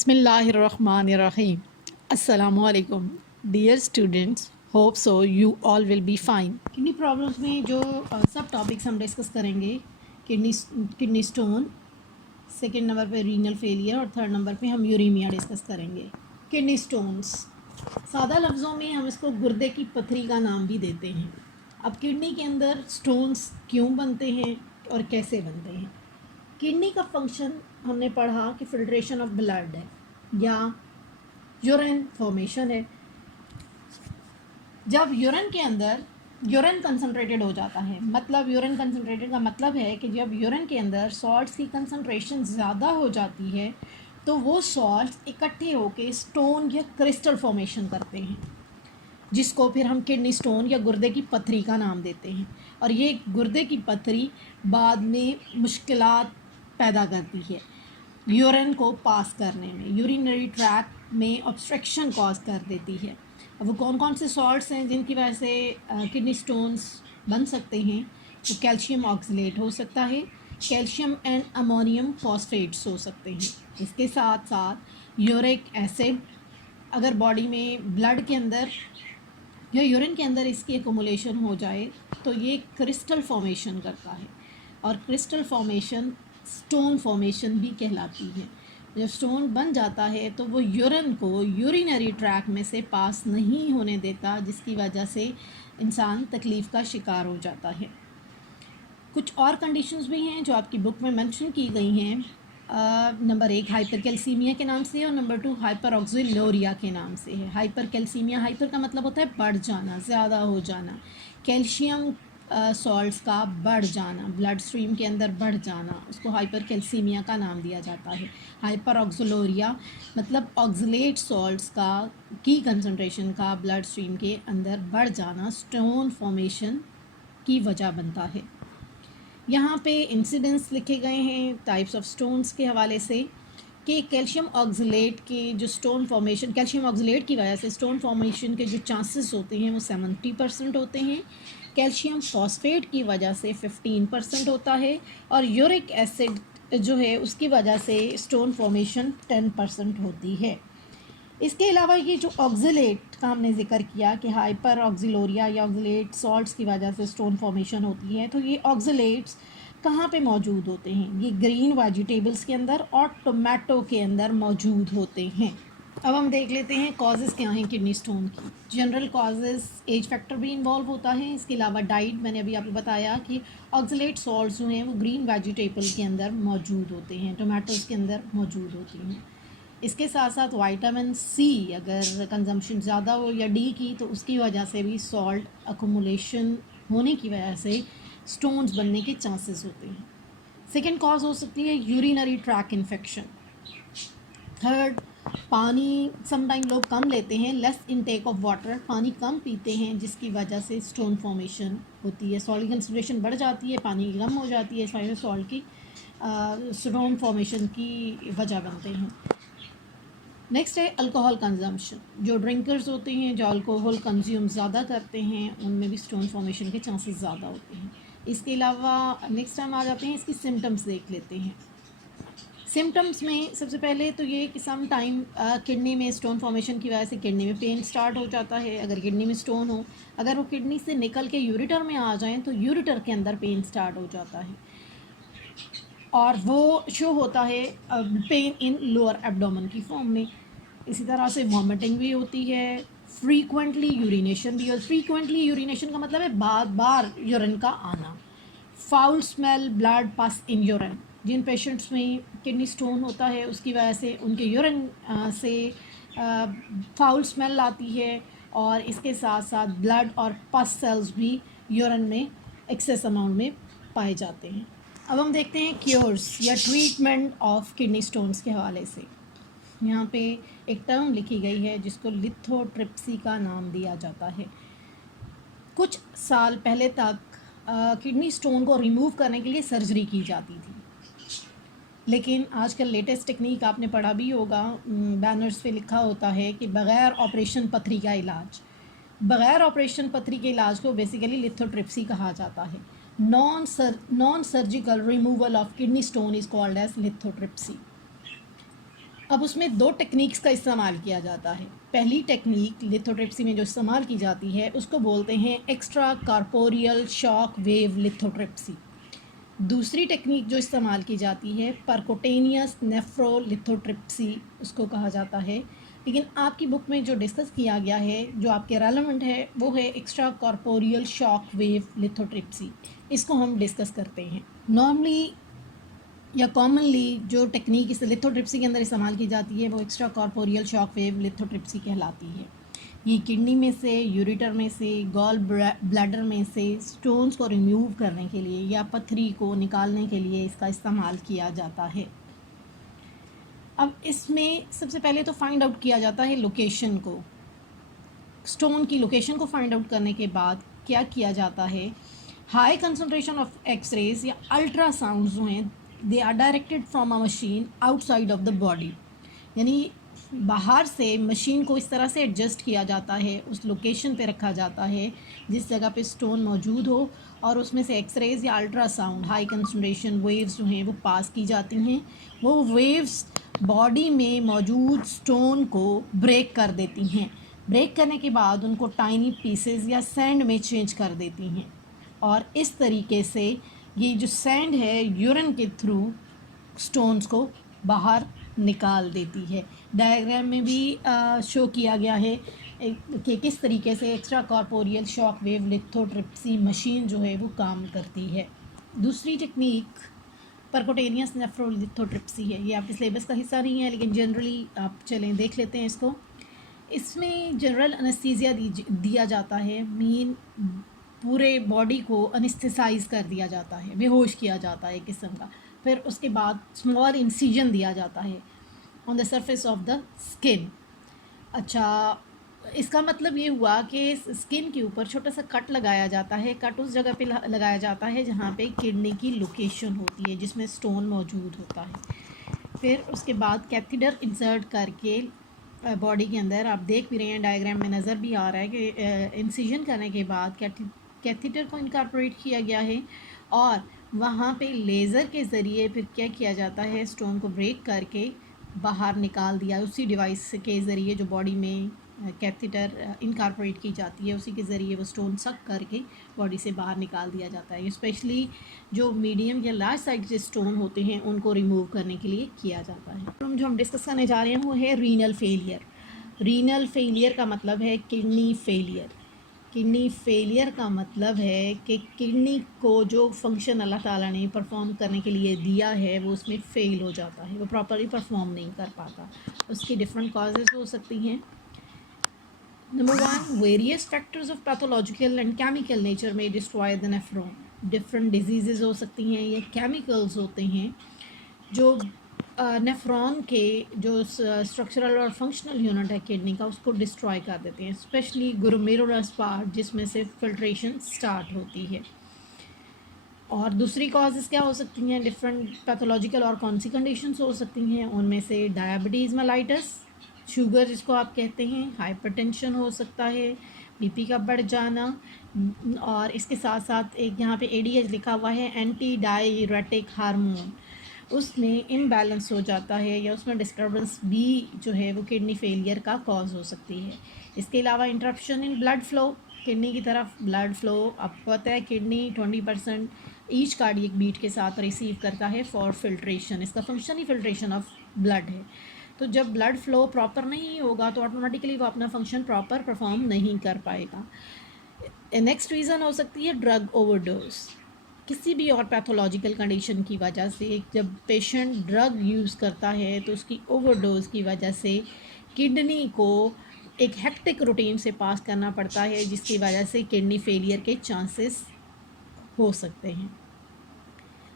Bismillahirrahmanirrahim. Assalamu alaikum. Dear students, hope so you all will be fine. Kidney problems में जो सब topics हम discuss करेंगे, kidney stone, second number पे renal failure और third number पे हम यूरीमिया डिस्कस करेंगे। किडनी स्टोन्स, सादा लफ्ज़ों में हम इसको गुर्दे की पथरी का नाम भी देते हैं। अब किडनी के अंदर स्टोन्स क्यों बनते हैं और कैसे बनते हैं? किडनी का फंक्शन हमने पढ़ा कि फिल्ट्रेशन ऑफ ब्लड है या यूरिन फॉर्मेशन है। जब यूरिन के अंदर यूरिन कंसनट्रेटेड हो जाता है, मतलब यूरिन कंसनट्रेटेड का मतलब है कि जब यूरिन के अंदर सॉल्ट्स की कंसनट्रेशन ज़्यादा हो जाती है तो वो सॉल्ट्स इकट्ठे होकर स्टोन या क्रिस्टल फॉर्मेशन करते हैं, जिसको फिर हम किडनी स्टोन या गुर्दे की पथरी का नाम देते हैं। और ये गुर्दे की पथरी बाद में मुश्किलात पैदा करती है यूरिन को पास करने में, यूरिनरी ट्रैक में ऑब्स्ट्रक्शन कॉज कर देती है। अब वो कौन कौन से सॉल्ट्स हैं जिनकी वजह से किडनी स्टोन्स बन सकते हैं? तो कैल्शियम ऑक्सलेट हो सकता है, कैल्शियम एंड अमोनियम फॉस्फेट्स हो सकते हैं। इसके साथ साथ यूरिक एसिड, अगर बॉडी में ब्लड के अंदर या यूरिन के अंदर इसकी एक्युमुलेशन हो जाए तो ये क्रिस्टल फॉर्मेशन करता है, और क्रिस्टल फॉर्मेशन स्टोन फॉर्मेशन भी कहलाती है। जब स्टोन बन जाता है तो वो यूरिन को यूरिनरी ट्रैक में से पास नहीं होने देता, जिसकी वजह से इंसान तकलीफ़ का शिकार हो जाता है। कुछ और कंडीशंस भी हैं जो आपकी बुक में मेंशन की गई हैं। नंबर 1 हाइपरकैल्सीमिया के नाम से है और नंबर 2 हाइपर ऑक्सिलोरिया के नाम से है। हाइपरकैल्सीमिया, हाइपर का मतलब होता है बढ़ जाना, ज़्यादा हो जाना। कैल्शियम सॉल्ट्स का बढ़ जाना, ब्लड स्ट्रीम के अंदर बढ़ जाना, उसको हाइपरकैल्सीमिया का नाम दिया जाता है। हाइपर ऑक्सिलोरिया मतलब ऑक्सलेट सॉल्ट्स का की कंसनट्रेशन का ब्लड स्ट्रीम के अंदर बढ़ जाना स्टोन फॉर्मेशन की वजह बनता है। यहाँ पे इंसिडेंट्स लिखे गए हैं टाइप्स ऑफ स्टोन्स के हवाले से कि कैल्शियम ऑक्सलेट के जो स्टोन फॉर्मेशन, कैल्शियम ऑक्सलेट की वजह से स्टोन फॉर्मेशन के जो चांसेस होते हैं वो 70% होते हैं। कैल्शियम फॉस्फेट की वजह से 15% होता है, और यूरिक एसिड जो है उसकी वजह से स्टोन फॉर्मेशन 10% होती है। इसके अलावा ये जो ऑक्सलेट का हमने जिक्र किया कि हाइपर ऑक्सिलोरिया या ऑक्सलेट सॉल्ट्स की वजह से स्टोन फॉर्मेशन होती है, तो ये ऑक्सलेट्स कहाँ पे मौजूद होते हैं? ये ग्रीन वेजिटेबल्स के अंदर और टोमेटो के अंदर मौजूद होते हैं। अब हम देख लेते हैं कॉजेज़ क्या हैं किडनी स्टोन की। जनरल कॉजेज़, एज फैक्टर भी इन्वॉल्व होता है। इसके अलावा डाइट, मैंने अभी आपको बताया कि ऑक्सलेट सॉल्ट्स जो हैं वो ग्रीन वेजिटेबल के अंदर मौजूद होते हैं, टोमेटोज़ के अंदर मौजूद होती हैं। इसके साथ साथ विटामिन सी अगर कंजम्पशन ज़्यादा हो या डी की, तो उसकी वजह से भी सॉल्ट अकुमुलेशन होने की वजह से स्टोन्स बनने के चांसेस होते हैं। सेकेंड कॉज हो सकती है यूरिनरी ट्रैक इन्फेक्शन। थर्ड, पानी समटाइम लोग कम लेते हैं, लेस इनटेक ऑफ वाटर, पानी कम पीते हैं, जिसकी वजह से स्टोन फॉर्मेशन होती है। सॉल्ट कंसंट्रेशन बढ़ जाती है, पानी कम हो जाती है, इस वजह से सॉल्ट की स्टोन फॉर्मेशन की वजह बनते हैं। नेक्स्ट है अल्कोहल कंजम्पशन। जो ड्रिंकर्स होते हैं, जो अल्कोहल कंज्यूम ज़्यादा करते हैं, उनमें भी स्टोन फॉर्मेशन के चांसेस ज़्यादा होते हैं। इसके अलावा नेक्स्ट टाइम आ जाते हैं, इसकी सिम्टम्स देख लेते हैं। सिम्टम्स में सबसे पहले तो ये कि सम टाइम किडनी में स्टोन फॉर्मेशन की वजह से किडनी में पेन स्टार्ट हो जाता है। अगर किडनी में स्टोन हो, अगर वो किडनी से निकल के यूरिटर में आ जाएँ तो यूरिटर के अंदर पेन स्टार्ट हो जाता है, और वो शो होता है पेन इन लोअर एब्डोमेन की फॉर्म में। इसी तरह से वॉमिटिंग भी होती है, फ्रीक्वेंटली यूरिनेशन भी। और फ्रीक्वेंटली यूरिनेशन का मतलब है बार बार यूरिन का आना। Foul smell, blood pass in urine. जिन पेशेंट्स में किडनी स्टोन होता है उसकी वजह से उनके यूरिन से फाउल स्मेल आती है, और इसके साथ साथ ब्लड और पस सेल्स भी यूरिन में एक्सेस अमाउंट में पाए जाते हैं। अब हम देखते हैं क्योर्स या ट्रीटमेंट ऑफ किडनी स्टोन्स के हवाले से। यहाँ पे एक टर्म लिखी गई है जिसको लिथोट्रिप्सी का नाम दिया जाता है। कुछ साल पहले तक किडनी स्टोन को रिमूव करने के लिए सर्जरी की जाती थी, लेकिन आजकल लेटेस्ट टेक्निक आपने पढ़ा भी होगा, बैनर्स पे लिखा होता है कि बग़ैर ऑपरेशन पथरी का इलाज। बग़ैर ऑपरेशन पथरी के इलाज को बेसिकली लिथोट्रिप्सी कहा जाता है। Non surgical removal of kidney stone is called as lithotripsy. अब उसमें 2 टेक्निक्स का इस्तेमाल किया जाता है। पहली टेक्निक लिथोट्रिप्सी में जो इस्तेमाल की जाती है उसको बोलते हैं extra corporeal shock wave lithotripsy. दूसरी टेक्निक जो इस्तेमाल की जाती है परकोटेनियस नेफ्रोलिथोट्रिप्सी उसको कहा जाता है। लेकिन आपकी बुक में जो डिस्कस किया गया है, जो आपके रेलेवेंट है, वो है extra corporeal shock wave lithotripsy. इसको हम डिस्कस करते हैं। नॉर्मली या कॉमनली जो टेक्निक इस लिथोट्रिप्सी के अंदर इस्तेमाल की जाती है वो extra corporeal shock wave lithotripsy कहलाती है। ये किडनी में से, यूरेटर में से, गॉल ब्लैडर में से स्टोन्स को रिमूव करने के लिए या पथरी को निकालने के लिए इसका इस्तेमाल किया जाता है। अब इसमें सबसे पहले तो फाइंड आउट किया जाता है लोकेशन को। स्टोन की लोकेशन को फाइंड आउट करने के बाद क्या किया जाता है, हाई कंसनट्रेशन ऑफ एक्सरेज या अल्ट्रासाउंड जो हैं they are directed from a machine outside of the body, यानी बाहर से मशीन को इस तरह से एडजस्ट किया जाता है, उस लोकेशन पे रखा जाता है जिस जगह पे स्टोन मौजूद हो, और उसमें से एक्सरेज या अल्ट्रासाउंड हाई कंसनट्रेशन वेव्स जो हैं वो पास की जाती हैं। वो वेव्स बॉडी में मौजूद स्टोन को ब्रेक कर देती हैं। ब्रेक करने के बाद उनको टाइनी पीसेस या सैंड में चेंज कर देती हैं, और इस तरीके से ये जो सैंड है यूरिन के थ्रू स्टोन्स को बाहर निकाल देती है। डायग्राम में भी शो किया गया है कि किस तरीके से extra corporeal shock wave lithotripsy machine जो है वो काम करती है। दूसरी टेक्निक परकोटेनियस नेफ्रोलिथोट्रिप्सी है। ये आपके सिलेबस का हिस्सा नहीं है, लेकिन जनरली आप चलें देख लेते हैं इसको। इसमें जनरल अनेस्थीसिया दिया जाता है, मीन पूरे बॉडी को अनेस्थेसाइज कर दिया जाता है, बेहोश किया जाता है एक किस्म का। फिर उसके बाद स्मॉल इंसिजन दिया जाता है on the surface of the skin. अच्छा, इसका मतलब ये हुआ कि स्किन के ऊपर छोटा सा कट लगाया जाता है। कट उस जगह पे लगाया जाता है जहाँ पे किडनी की लोकेशन होती है, जिसमें स्टोन मौजूद होता है। फिर उसके बाद कैथीटर इंसर्ट करके बॉडी के अंदर, आप देख भी रहे हैं डायग्राम में नज़र भी आ रहा है कि इंसिजन करने के बाद कैथीटर को इनकॉर्पोरेट किया गया है, और वहाँ पे लेज़र के ज़रिए फिर क्या किया जाता है, स्टोन को ब्रेक करके बाहर निकाल दिया उसी डिवाइस के ज़रिए जो बॉडी में कैथीटर इनकॉर्पोरेट की जाती है, उसी के ज़रिए वो स्टोन सक करके बॉडी से बाहर निकाल दिया जाता है। स्पेशली जो मीडियम या लार्ज साइज के स्टोन होते हैं उनको रिमूव करने के लिए किया जाता है। जो हम डिस्कस करने जा रहे हैं वो है रीनल फेलियर। रीनल फेलियर का मतलब है किडनी फेलियर। किडनी फेलियर का मतलब है कि किडनी को जो फंक्शन अल्लाह ताला ने परफॉर्म करने के लिए दिया है वो उसमें फ़ेल हो जाता है, वो प्रॉपरली परफॉर्म नहीं कर पाता। उसकी डिफरेंट कॉजेज़ हो सकती हैं। Number 1, various factors of pathological and chemical nature may destroy the nephron. Different disease हो सकती हैं, ये केमिकल्स होते हैं जो नेफ्रॉन के जो स्ट्रक्चरल और फंक्शनल यूनिट है किडनी का उसको डिस्ट्रॉय कर देते हैं, स्पेशली ग्लोमेरुलस पार्ट जिसमें से फिल्ट्रेशन स्टार्ट होती है। और दूसरी कॉजेज़ क्या हो सकती हैं, डिफरेंट पैथोलॉजिकल और कौन सी कंडीशंस हो सकती हैं, उनमें से डायबिटीज़ मेलाइटस, शुगर जिसको आप कहते हैं, हाइपरटेंशन हो सकता है, बीपी का बढ़ जाना, और इसके साथ साथ एक यहाँ पे एडीएच लिखा हुआ है, एंटी डाययूरेटिक हार्मोन, उसमें इम्बैलेंस हो जाता है या उसमें डिस्टर्बेंस भी जो है वो किडनी फेलियर का कॉज हो सकती है। इसके अलावा interruption in blood flow, kidney की तरफ ब्लड फ्लो, आपको पता है किडनी 20% ईच कार्डियक बीट के साथ रिसीव करता है फॉर फिल्ट्रेशन। इसका function he filtration of blood है। तो जब ब्लड फ्लो प्रॉपर नहीं होगा तो ऑटोमेटिकली वो अपना फंक्शन प्रॉपर परफॉर्म नहीं कर पाएगा। नेक्स्ट रीज़न हो सकती है ड्रग ओवरडोज। किसी भी और पैथोलॉजिकल कंडीशन की वजह से जब पेशेंट ड्रग यूज़ करता है तो उसकी ओवरडोज की वजह से किडनी को एक हेक्टिक रूटीन से पास करना पड़ता है, जिसकी वजह से किडनी फेलियर के चांसेस हो सकते हैं।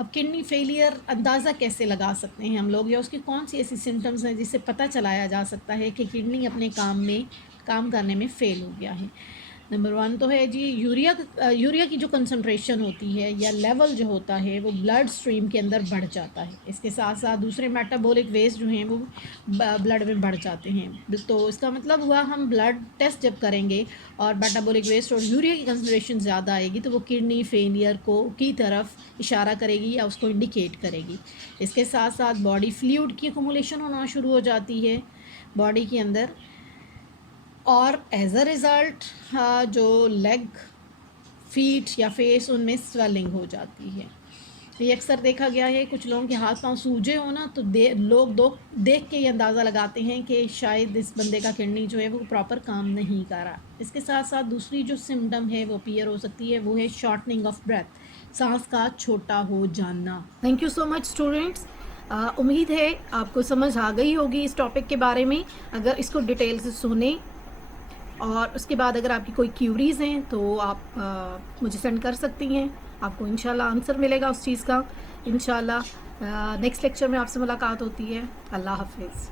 अब किडनी फेलियर अंदाज़ा कैसे लगा सकते हैं हम लोग, या उसकी कौन सी ऐसी सिम्टम्स हैं जिससे पता चलाया जा सकता है कि किडनी अपने काम करने में फ़ेल हो गया है। नंबर 1 तो है जी यूरिया की जो कंसंट्रेशन होती है या लेवल जो होता है वो ब्लड स्ट्रीम के अंदर बढ़ जाता है। इसके साथ साथ दूसरे मेटाबॉलिक वेस्ट जो हैं वो ब्लड में बढ़ जाते हैं। तो इसका मतलब हुआ हम ब्लड टेस्ट जब करेंगे और मेटाबॉलिक वेस्ट और यूरिया की कंसंट्रेशन ज़्यादा आएगी तो वो किडनी फेलियर की तरफ इशारा करेगी या उसको इंडिकेट करेगी। इसके साथ साथ बॉडी फ्लूइड की अकोमोलेशन होना शुरू हो जाती है बॉडी के अंदर, और एज अ रिज़ल्ट जो लेग, फीट या फेस उनमें स्वेलिंग हो जाती है। ये अक्सर देखा गया है, कुछ लोगों के हाथ पांव सूजे हो ना तो लोग देख के ये अंदाज़ा लगाते हैं कि शायद इस बंदे का किडनी जो है वो प्रॉपर काम नहीं कर रहा। इसके साथ साथ दूसरी जो सिम्टम है वो अपीयर हो सकती है, वो है शॉर्टनिंग ऑफ ब्रेथ, सांस का छोटा हो जाना। Thank you so much students. उम्मीद है आपको समझ आ गई होगी इस टॉपिक के बारे में। अगर इसको डिटेल से सुने और उसके बाद अगर आपकी कोई क्यूरीज़ हैं तो आप मुझे सेंड कर सकती हैं, आपको इंशाल्लाह आंसर मिलेगा उस चीज़ का। इंशाल्लाह नेक्स्ट लेक्चर में आपसे मुलाकात होती है। अल्लाह हाफिज़।